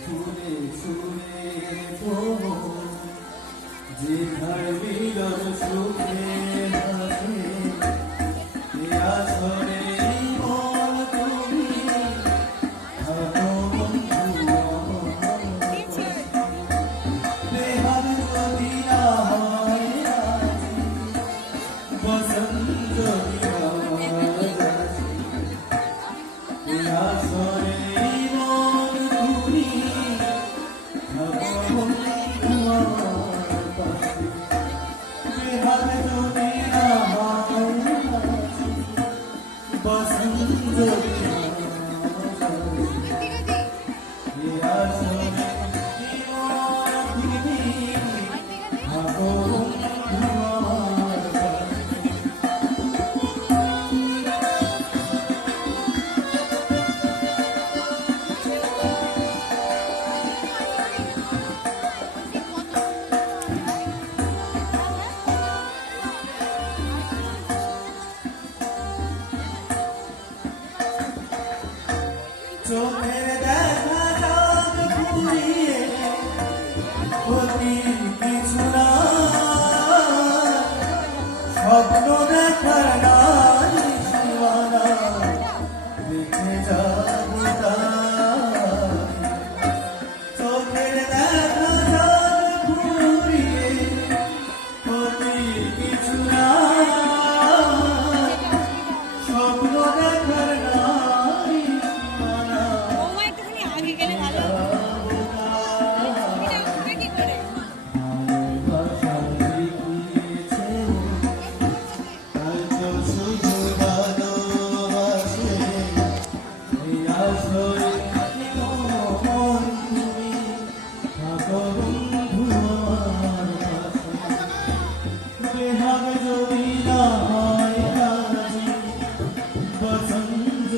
ছুঁড়ে ছুঁড়ে যেখানে মিলন সুখে হাসে আসরে মন তুমি থাকো বন্ধু বেহাল যদি না হয় রাজি বসন্ত আসরে মন তুমি থাকো বন্ধু আমার পাশে বেহাল যদি না হয় রাজি বসন্ত চোখের দেখা চাঁদ ফুরিয়ে অতি কিছু না স্বপ্ন দেখার নাই সীমানা দেখে যাবো চোখের দেখা চাঁদ ফুরিয়ে অতি কিছু না স্বপ্ন দেখার নাই বসন্ত